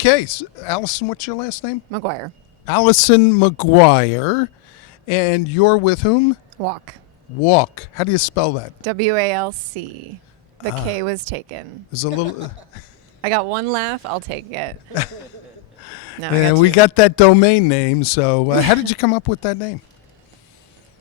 Okay, so Allison, what's your last name? McGuire. Allison McGuire. And you're with whom? Walk. Walk. How do you spell that? WALC. The K was taken. There's a little. I got one laugh. I'll take it. No, And we got that domain name. So how did you come up with that name?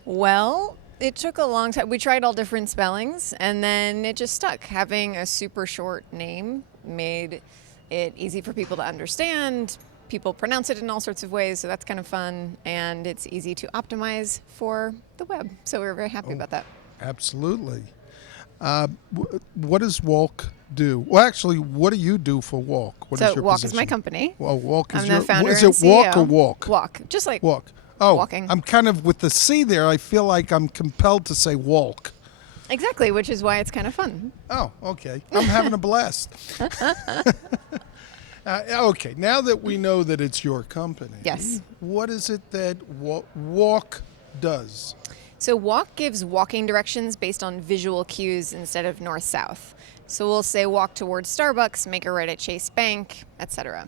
Well, it took a long time. We tried all different spellings, and then it just stuck. Having a super short name made it easy for people to understand. People pronounce it in all sorts of ways, so that's kind of fun, and it's easy to optimize for the web. So we were very happy about that. Absolutely. What does Walk do? Well, actually, what do you do for Walk? What So is your Walk position? is my company. Well, Walk is I'm your. the founder Is and it Walk CEO. or Walk? Walk, just like Walk. Oh, walking. I'm kind of with the C there. I feel like I'm compelled to say Walk. Exactly, which is why it's kind of fun. Oh, okay. I'm having a blast. Okay, now that we know that it's your company, Yes. what is it that Walk does? So Walk gives walking directions based on visual cues instead of north-south. So we'll say walk towards Starbucks, make a right at Chase Bank, etc.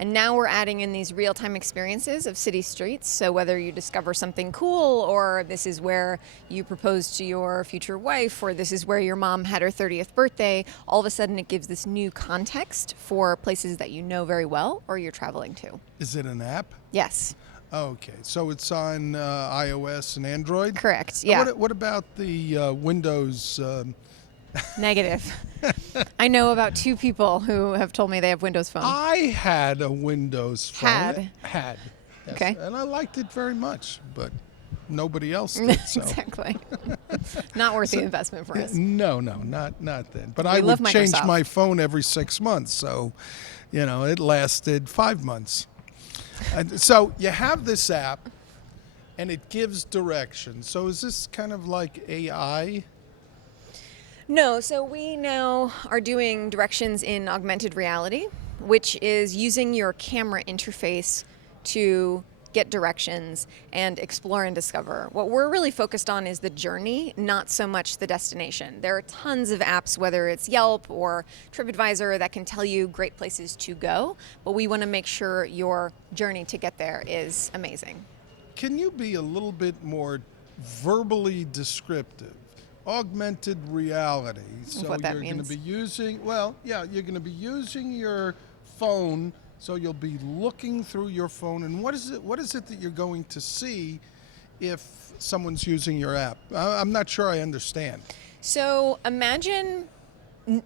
And now we're adding in these real-time experiences of city streets. So whether you discover something cool, or this is where you propose to your future wife, or this is where your mom had her 30th birthday, all of a sudden it gives this new context for places that you know very well or you're traveling to. Is it an app? Yes, Okay, so it's on iOS and Android? correct. Yeah. What about the Windows? Negative. I know about 2 people who have told me they have Windows Phone. I had a Windows phone. Had. Had. Yes. Okay. And I liked it very much, but nobody else did. So. Exactly. Not worth the investment for us. No, not then. But We I love would change Microsoft. my phone every 6 months, so it lasted 5 months. And so you have this app, and it gives directions. So is this kind of like AI? No, so we now are doing directions in augmented reality, which is using your camera interface to get directions and explore and discover. What we're really focused on is the journey, not so much the destination. There are tons of apps, whether it's Yelp or TripAdvisor, that can tell you great places to go, but we want to make sure your journey to get there is amazing. Can you be a little bit more verbally descriptive? Augmented reality. So What that you're going to means. be using, you're going to be using your phone, so you'll be looking through your phone. And what is it that you're going to see if someone's using your app? I'm not sure I understand. So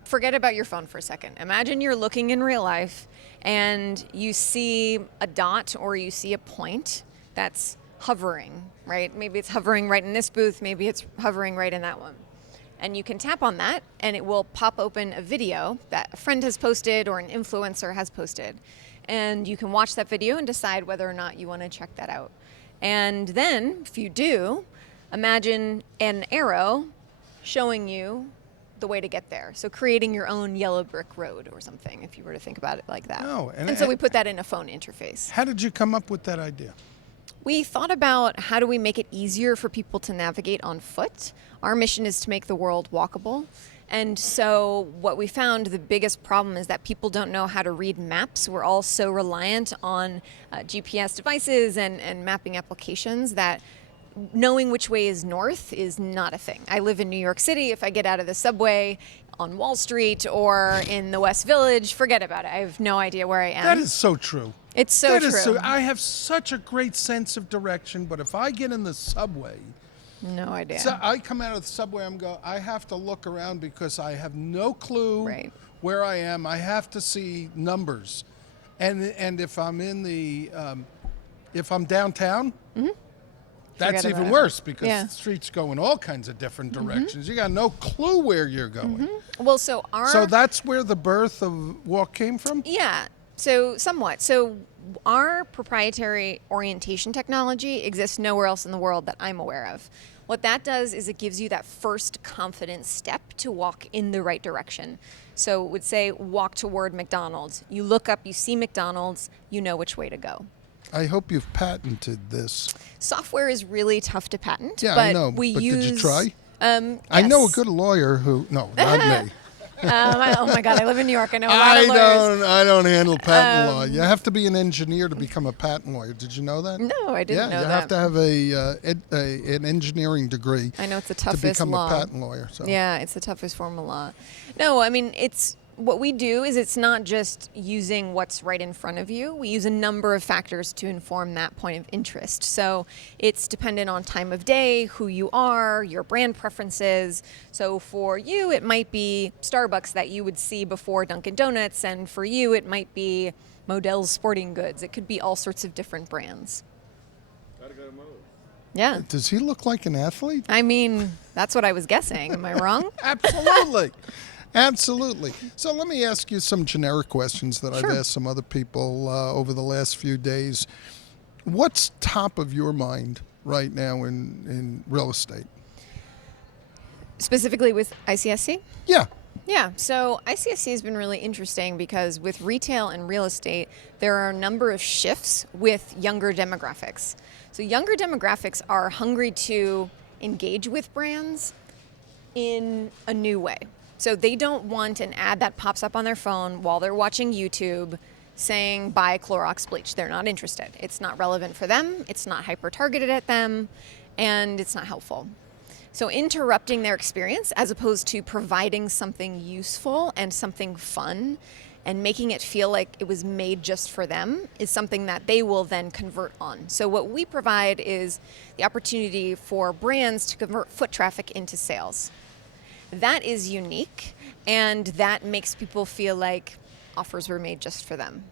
forget about your phone for a second. Imagine you're looking in real life and you see a dot or you see a point that's hovering, right? Maybe it's hovering right in this booth, maybe it's hovering right in that one. And you can tap on that and it will pop open a video that a friend has posted or an influencer has posted. And you can watch that video and decide whether or not you want to check that out. And then, if you do, imagine an arrow showing you the way to get there. So creating your own yellow brick road or something, if you were to think about it like that. Oh, and so we put that in a phone interface. How did you come up with that idea? We thought about how do we make it easier for people to navigate on foot. Our mission is to make the world walkable. And so what we found, the biggest problem is that people don't know how to read maps. We're all so reliant on GPS devices and mapping applications that knowing which way is north is not a thing. I live in New York City. If I get out of the subway on Wall Street or in the West Village, forget about it. I have no idea where I am. That is so true. It's so That true. is so. I have such a great sense of direction, but if I get in the subway, No idea. so I come out of the subway, I have to look around because I have no clue Right. where I am. I have to see numbers, and if I'm in the, if I'm downtown, that's Forget even about it. worse because Yeah. the streets go in all kinds of different directions. You got no clue where you're going. Well, so So that's where the birth of Walk came from? Yeah, so somewhat. So our proprietary orientation technology exists nowhere else in the world that I'm aware of. What that does is it gives you that first confident step to walk in the right direction. So it would say walk toward McDonald's. You look up, you see McDonald's, you know which way to go. I hope you've patented this. Software is really tough to patent. Yeah, but I know. We But use, did you try? Yes. I know a good lawyer who, no, not me. Oh my God, I live in New York. I know a lot of lawyers. I don't handle patent law. You have to be an engineer to become a patent lawyer. Did you know that? No, I didn't know you that. have to have an engineering degree. I know it's the to toughest become law. a patent lawyer. So. Yeah, it's the toughest form of law. No, I mean, it's what we do is it's not just using what's right in front of you. We use a number of factors to inform that point of interest. So it's dependent on time of day, who you are, your brand preferences. So for you, it might be Starbucks that you would see before Dunkin' Donuts, and for you, it might be Modell's Sporting Goods. It could be all sorts of different brands. Gotta go to Mo's. Yeah. Does he look like an athlete? I mean, that's what I was guessing. Am I wrong? Absolutely. Absolutely. So let me ask you some generic questions that Sure. I've asked some other people over the last few days. What's top of your mind right now in real estate? Specifically with ICSC? Yeah. Yeah, so ICSC has been really interesting because with retail and real estate, there are a number of shifts with younger demographics. So younger demographics are hungry to engage with brands in a new way. So they don't want an ad that pops up on their phone while they're watching YouTube saying buy Clorox bleach. They're not interested. It's not relevant for them, it's not hyper targeted at them, and it's not helpful. So interrupting their experience as opposed to providing something useful and something fun and making it feel like it was made just for them is something that they will then convert on. So what we provide is the opportunity for brands to convert foot traffic into sales. That is unique, and that makes people feel like offers were made just for them.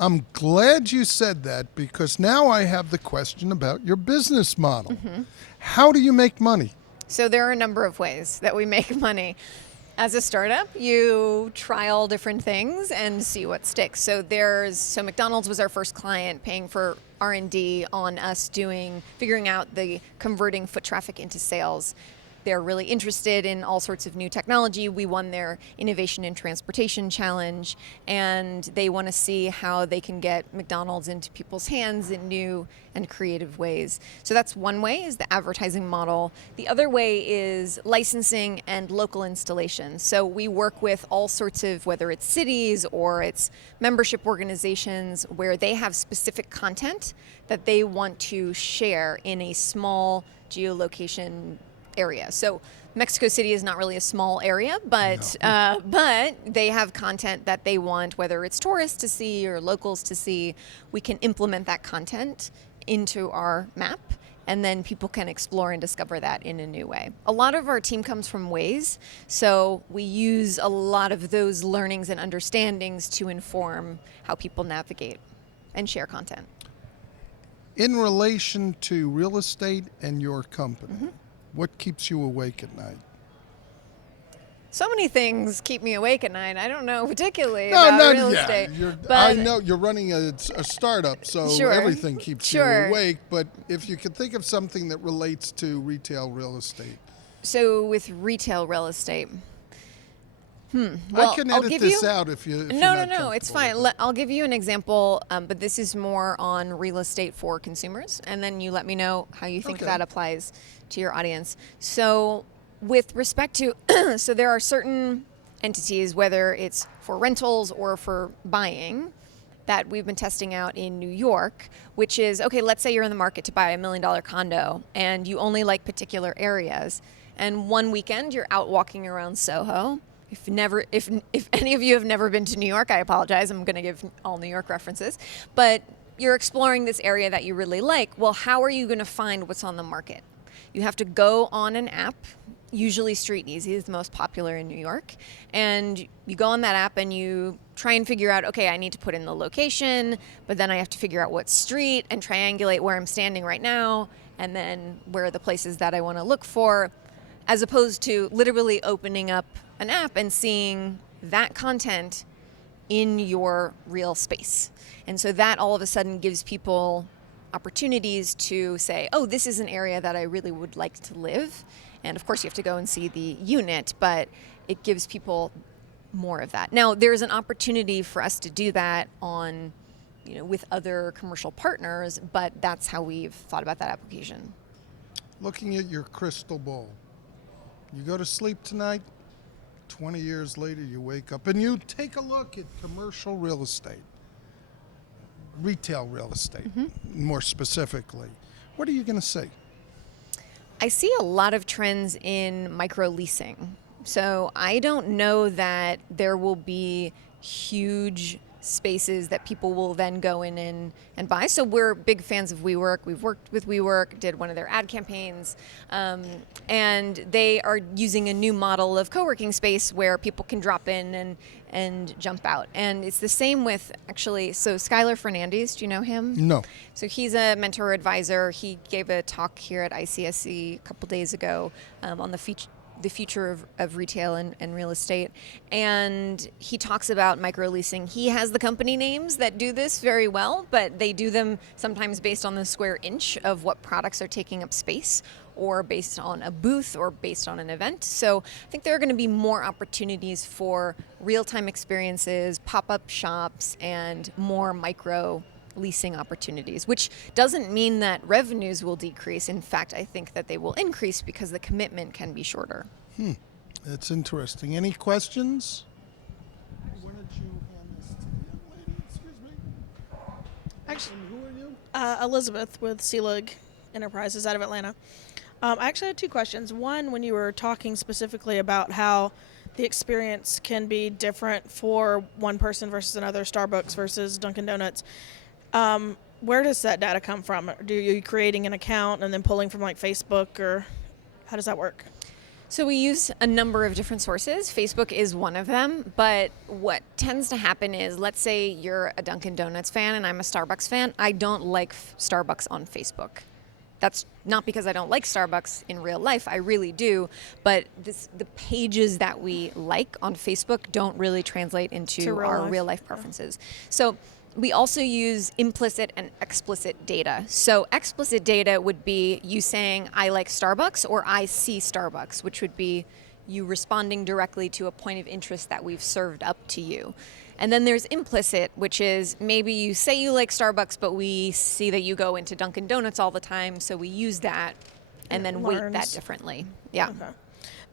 I'm glad you said that because now I have the question about your business model. Mm-hmm. How do you make money? So there are a number of ways that we make money. As a startup, you trial different things and see what sticks. So McDonald's was our first client, paying for R&D on us figuring out the converting foot traffic into sales. They're really interested in all sorts of new technology. We won their Innovation in Transportation Challenge, and they want to see how they can get McDonald's into people's hands in new and creative ways. So that's one way, is the advertising model. The other way is licensing and local installation. So we work with all sorts of, whether it's cities or it's membership organizations, where they have specific content that they want to share in a small geolocation area. So Mexico City is not really a small area, but they have content that they want, whether it's tourists to see or locals to see. We can implement that content into our map, and then people can explore and discover that in a new way. A lot of our team comes from Waze, so we use a lot of those learnings and understandings to inform how people navigate and share content. In relation to real estate and your company, what keeps you awake at night? So many things keep me awake at night. I don't know particularly about real estate. I know you're running a startup, so Sure. everything keeps Sure. you awake. But if you could think of something that relates to retail real estate. So with retail real estate, well, I can I'll edit give this you, out if you. No, it's fine. I'll give you an example, but this is more on real estate for consumers, and then you let me know how you think Okay. that applies to your audience. So with respect to, so there are certain entities, whether it's for rentals or for buying, that we've been testing out in New York, which is, okay, let's say you're in the market to buy $1 million condo and you only like particular areas, and one weekend you're out walking around Soho. If any of you have never been to New York, I apologize. I'm going to give all New York references. But you're exploring this area that you really like. Well, how are you going to find what's on the market? You have to go on an app. Usually Street Easy is the most popular in New York. And you go on that app and you try and figure out, okay, I need to put in the location, but then I have to figure out what street and triangulate where I'm standing right now, and then where are the places that I want to look for, as opposed to literally opening up an app and seeing that content in your real space. And so that all of a sudden gives people opportunities to say, oh, this is an area that I really would like to live. And of course you have to go and see the unit, but it gives people more of that. Now, there's an opportunity for us to do that on, with other commercial partners, but that's how we've thought about that application. Looking at your crystal ball, you go to sleep tonight, 20 years later, you wake up and you take a look at commercial real estate, retail real estate, more specifically. What are you going to see? I see a lot of trends in micro leasing. So I don't know that there will be huge spaces that people will then go in and buy. So we're big fans of WeWork. We've worked with WeWork, did one of their ad campaigns, and they are using a new model of co-working space where people can drop in and jump out. And it's the same with, actually, so Skylar Fernandez, do you know him? No. So he's a mentor advisor. He gave a talk here at ICSC a couple days ago on the future of retail and real estate. And he talks about micro leasing. He has the company names that do this very well, but they do them sometimes based on the square inch of what products are taking up space, or based on a booth, or based on an event. So I think there are going to be more opportunities for real-time experiences, pop-up shops, and more micro leasing opportunities, which doesn't mean that revenues will decrease. In fact, I think that they will increase because the commitment can be shorter. That's interesting. Any questions? Why don't you hand this to the young lady? Excuse me. Actually, And who are you? Elizabeth with Seelig Enterprises out of Atlanta. I actually had two questions. One, when you were talking specifically about how the experience can be different for one person versus another, Starbucks versus Dunkin' Donuts, where does that data come from? Are you creating an account and then pulling from like Facebook, or how does that work? So we use a number of different sources. Facebook is one of them, but what tends to happen is, let's say you're a Dunkin' Donuts fan and I'm a Starbucks fan. I don't like Starbucks on Facebook. That's not because I don't like Starbucks in real life. I really do. But the pages that we like on Facebook don't really translate into our real life preferences. So we also use implicit and explicit data. So explicit data would be you saying, I like Starbucks, or I see Starbucks, which would be you responding directly to a point of interest that we've served up to you. And then there's implicit, which is maybe you say you like Starbucks, but we see that you go into Dunkin' Donuts all the time, so we use that and then weight that differently. Yeah. Okay.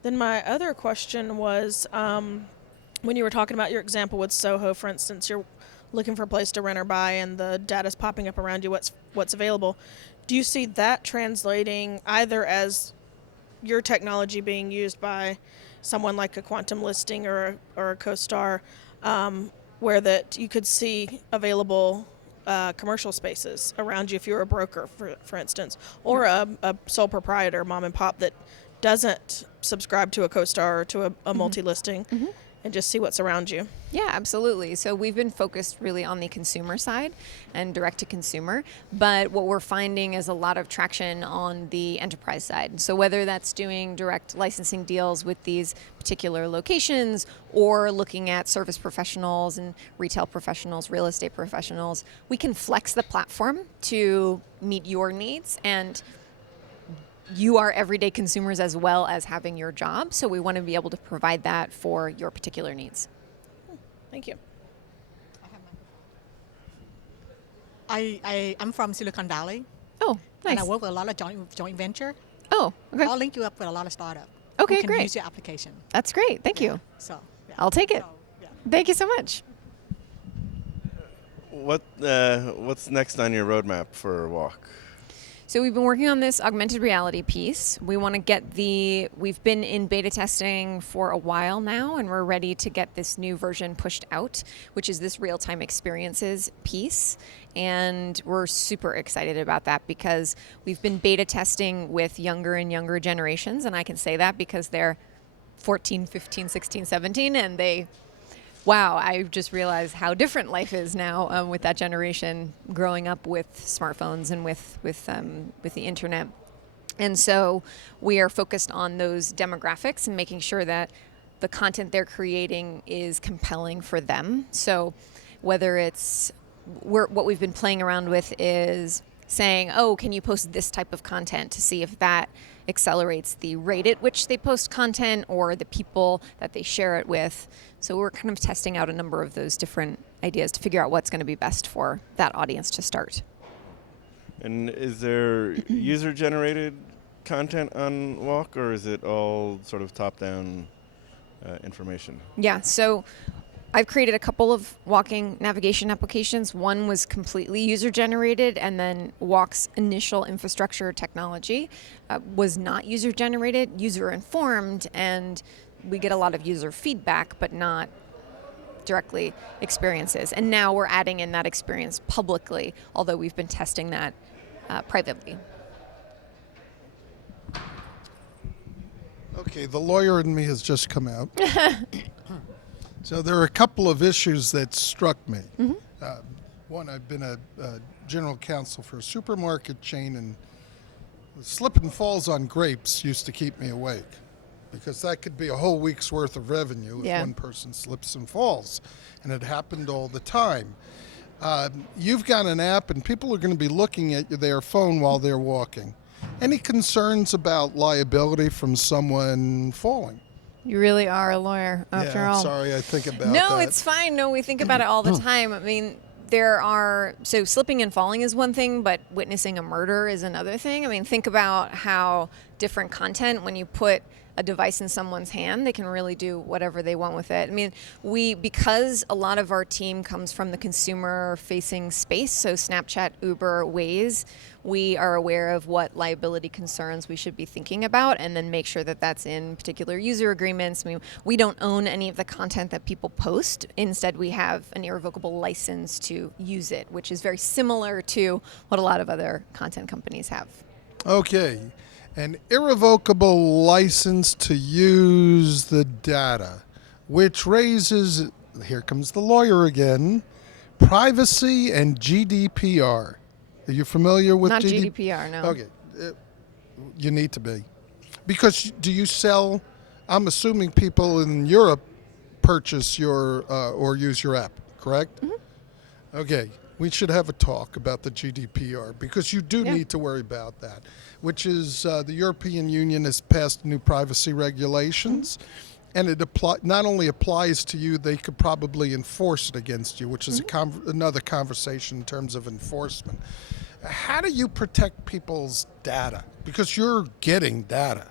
Then my other question was, when you were talking about your example with Soho, for instance, you're looking for a place to rent or buy, and the data's popping up around you, what's available. Do you see that translating either as your technology being used by someone like a Quantum Listing or a CoStar, where that you could see available commercial spaces around you if you're a broker, for instance, or a sole proprietor, mom and pop, that doesn't subscribe to a CoStar or to a multi-listing, and just see what's around you? Yeah, absolutely. So we've been focused really on the consumer side and direct to consumer, but what we're finding is a lot of traction on the enterprise side. So whether that's doing direct licensing deals with these particular locations, or looking at service professionals and retail professionals, real estate professionals, we can flex the platform to meet your needs, and you are everyday consumers as well as having your job. So we want to be able to provide that for your particular needs. Thank you. I'm from Silicon Valley. Oh, nice. And I work with a lot of joint venture. Oh, okay. I'll link you up with a lot of startup. Okay, who can great. use your application. That's great. Thank you. So yeah. I'll take it. So, yeah. Thank you so much. What's next on your roadmap for Walk? So we've been working on this augmented reality piece. We want to we've been in beta testing for a while now, and we're ready to get this new version pushed out, which is this real-time experiences piece. And we're super excited about that because we've been beta testing with younger and younger generations, and I can say that because they're 14, 15, 16, 17, and wow, I just realized how different life is now with that generation growing up with smartphones and with the internet. And so we are focused on those demographics and making sure that the content they're creating is compelling for them. So whether it's what we've been playing around with is saying, oh, can you post this type of content, to see if that accelerates the rate at which they post content or the people that they share it with. So we're kind of testing out a number of those different ideas to figure out what's going to be best for that audience to start. And is there user-generated content on Walk, or is it all sort of top-down information? Yeah, so I've created a couple of walking navigation applications. One was completely user-generated, and then Walk's initial infrastructure technology was not user-generated, user-informed, and we get a lot of user feedback, but not directly experiences. And now we're adding in that experience publicly, although we've been testing that privately. Okay, the lawyer in me has just come out. So there are a couple of issues that struck me. One, I've been a general counsel for a supermarket chain, and slip and falls on grapes used to keep me awake, because that could be a whole week's worth of revenue if one person slips and falls, and it happened all the time. You've got an app, and people are going to be looking at their phone while they're walking. Any concerns about liability from someone falling? You really are a lawyer, after all. Sorry, I think about that. No, it's fine. No, we think about it all the time. I mean, so slipping and falling is one thing, but witnessing a murder is another thing. I mean, think about how different content, when you put a device in someone's hand, they can really do whatever they want with it. I mean, because a lot of our team comes from the consumer-facing space, so Snapchat, Uber, Waze, we are aware of what liability concerns we should be thinking about, and then make sure that that's in particular user agreements. I mean, we don't own any of the content that people post. Instead, we have an irrevocable license to use it, which is very similar to what a lot of other content companies have. Okay. An irrevocable license to use the data, which raises, here comes the lawyer again, privacy and GDPR. Are you familiar with Not GDPR, no. Okay. You need to be. Because do you sell, I'm assuming people in Europe purchase your or use your app, correct? Mm-hmm. Okay. We should have a talk about the GDPR, because you do need to worry about that, which is the European Union has passed new privacy regulations, and it not only applies to you, they could probably enforce it against you, which is another conversation in terms of enforcement. How do you protect people's data? Because you're getting data.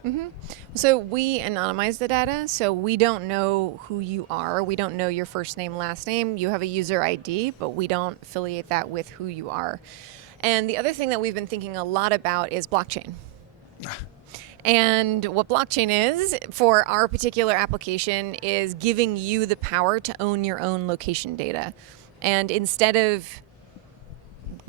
So we anonymize the data, so we don't know who you are. We don't know your first name, last name. You have a user ID, but we don't affiliate that with who you are. And the other thing that we've been thinking a lot about is blockchain. And what blockchain is for our particular application is giving you the power to own your own location data. And instead of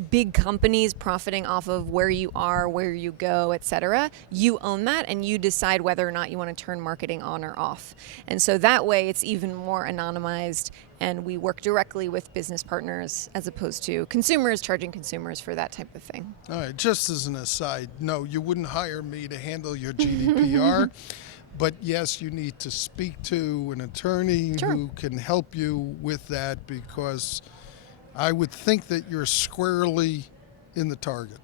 big companies profiting off of where you are, where you go, etc., you own that, and you decide whether or not you want to turn marketing on or off. And so that way it's even more anonymized, and we work directly with business partners as opposed to consumers charging consumers for that type of thing. All right, just as an aside, no, you wouldn't hire me to handle your GDPR, but yes, you need to speak to an attorney who can help you with that, because I would think that you're squarely in the target.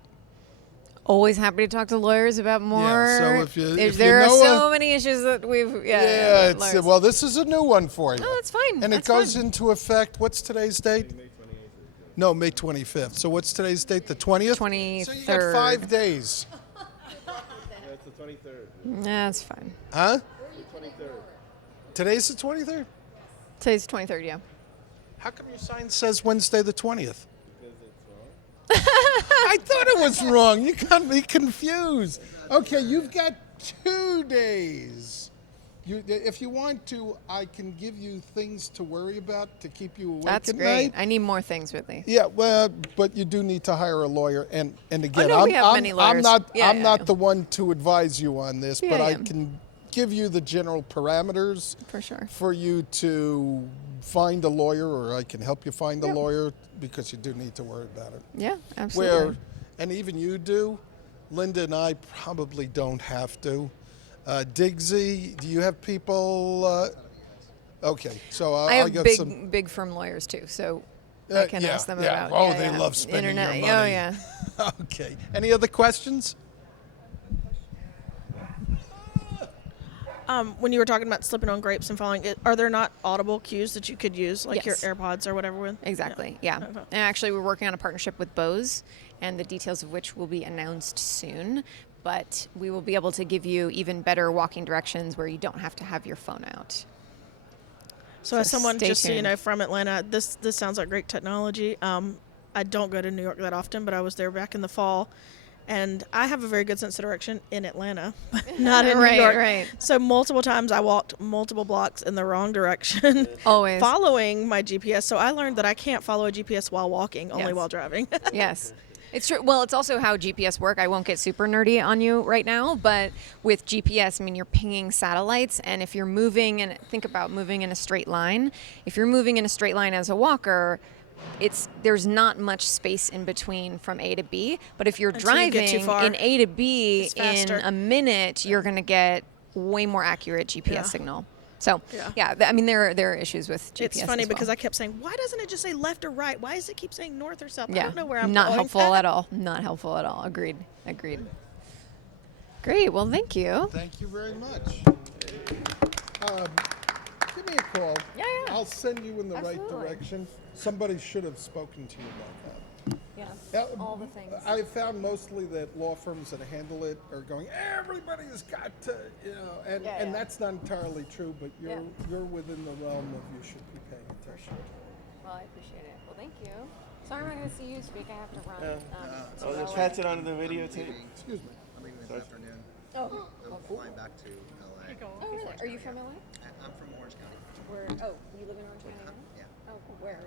Always happy to talk to lawyers about more. Yeah, so if there you are know so many issues that we've lawyers. well, this is a new one for you. No, that's fine. And that's it goes fine. into effect. What's today's date? May 28th. No, May 25th. So what's today's date? The 20th. 23rd. So you got 5 days. That's the 23rd. That's fine. Huh? The 23rd. Today's the 23rd. Today's the 23rd, yeah. How come your sign says Wednesday the 20th? Because it's wrong. I thought it was wrong. You got me confused. Okay, you've got 2 days. If you want to, I can give you things to worry about to keep you awake That's at great. night. I need more things, Ridley. Yeah, well, but you do need to hire a lawyer, and again, no, we have many lawyers. I'm not the one to advise you on this, Yeah, but I yeah. can give you the general parameters For sure. for you to find a lawyer, or I can help you find a lawyer, because you do need to worry about it. Yeah, absolutely. And even you do, Linda and I probably don't have to. Diggsy, do you have people? Okay, so I I'll have get big firm lawyers too, so I can ask them about. Oh, they love spending internet. your money. Oh yeah. Okay. Any other questions? When you were talking about slipping on grapes and falling, are there not audible cues that you could use, like Yes. your AirPods or whatever with? Exactly. Yeah. Okay. And actually, we're working on a partnership with Bose, and the details of which will be announced soon. But we will be able to give you even better walking directions where you don't have to have your phone out. So as someone stay just so you tuned. know from Atlanta, this sounds like great technology. I don't go to New York that often, but I was there back in the fall, and I have a very good sense of direction in Atlanta, but not in Right, New York. right. So multiple times I walked multiple blocks in the wrong direction, Always. following my GPS. So I learned that I can't follow a GPS while walking, only Yes. while driving. Yes. It's true. Well, it's also how GPS work. I won't get super nerdy on you right now, but with GPS, I mean, you're pinging satellites, and if you're moving, and think about moving in a straight line, if you're moving in a straight line as a walker, there's not much space in between from A to B. But if you're Until you get too driving far. in A to B It's in faster. a minute, you're going to get way more accurate GPS Yeah. signal. So, Yeah. I mean, there are issues with GPS. It's funny as well. because I kept saying, why doesn't it just say left or right? Why does it keep saying north or south? I Yeah, don't know where I'm not going. helpful at all. Not helpful at all. Agreed. Great. Well, thank you. Thank you very much. Give me a call. Yeah. I'll send you in the right Absolutely. direction. Somebody should have spoken to you about that. Yeah. Yeah, All the things. I found mostly that law firms that handle it are going, everybody's got to, and Yeah. that's not entirely true, but Yeah. you're within the realm of you should be paying attention. Well, I appreciate it. Well, thank you. Sorry I'm not going to see you speak. I have to run. Oh, just pass it on to the videotape. Excuse me. I'm leaving this afternoon. Oh. I'm flying back to LA. Oh, really? Are you from LA? I'm from Orange County. Where? Oh, you live in Orange County now? Yeah. Oh, cool. Where?